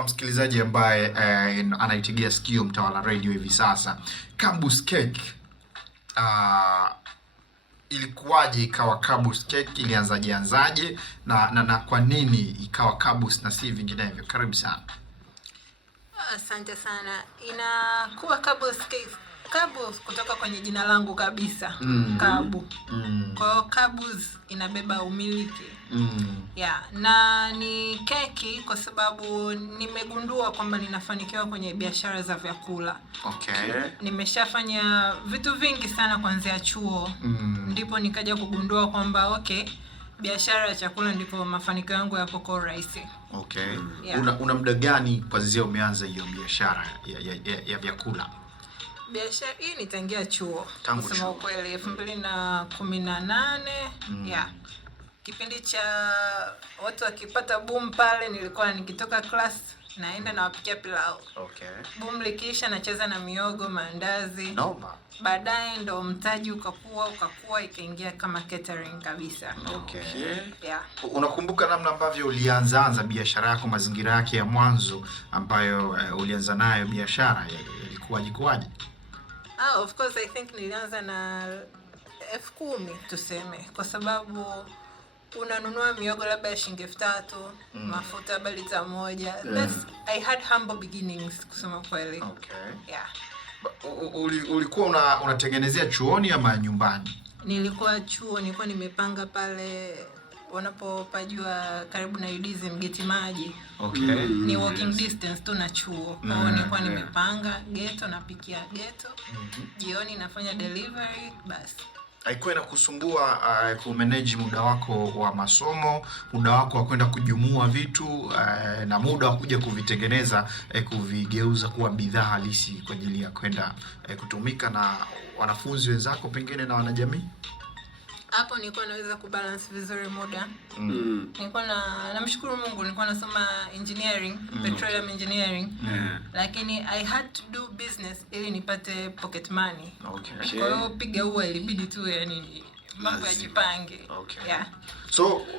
kwa msikilizaji ambaye anaitigia sikio Mtawala Radio hivi sasa, Kabus Cake ilikuwaje ikawa Kabus Cake? Ilianzaje na kwa nini ikawa Kabus na si vinginevyo? Karibu sana. Asante sana. Inakuwa Kabus Cake. Kabus kutoka kwenye jina langu kabisa. Kabu. Kwa hiyo Kabus inabeba umiliki. Na ni keki kwa sababu nimegundua kwamba ninafanikiwa kwenye biashara za vyakula. Nimeshafanya vitu vingi sana kuanzia chuo. Ndipo nikaja kugundua kwamba biashara ya chakula ndipo mafanikio yangu yako kwa rahisi. Una muda gani kwanza umeanza hiyo biashara ya vyakula? Biashara hii nitangia chuo. Kusema ukweli 2018. Kipindi cha watu wakipata boom pale, nilikuwa nikitoka class naenda na wapikia pilau. Boom likiisha nacheza na miogo, maandazi. Baadaye ndo mtaji ukakua ikaingia kama catering kabisa. Unakumbuka namna ambavyo ulianza biashara yako, mazingira yake ya mwanzo ambayo ulianza nayo biashara ilikuwaje? Of course I think nilianza na 10,000 tuseme, kwa sababu unanunua miogo labda ya shilingi 3,000, mafuta lita moja. I had humble beginnings kusema kweli. Ulikuwa unatengenezea chuoni ama nyumbani? Nilikuwa chuo, nilikuwa nimepanga pale wanapopajua karibu na UDSM Geti Maji. Ni walking distance tu na chuo. Kwa hiyo nilikuwa nimepanga ghetto, napikia ghetto. Jioni nafanya delivery basi. Haikuwa inakusumbua kumanage muda wako wa masomo, muda wako wa kwenda kujumua vitu na muda wa kuja kuvitengeneza, kuvigeuza kuwa bidhaa halisi kwa ajili ya kwenda kutumika na wanafunzi wenzako pengine na wanajamii? Hapo nilikuwa naweza kubalance vizuri muda. Nilikuwa namshukuru Mungu, nilikuwa nasoma engineering, petroleum engineering. Lakini I had to do business ili nipate pocket money. Kwa hiyo piga huwa ilibidi tu mambo yajipange. So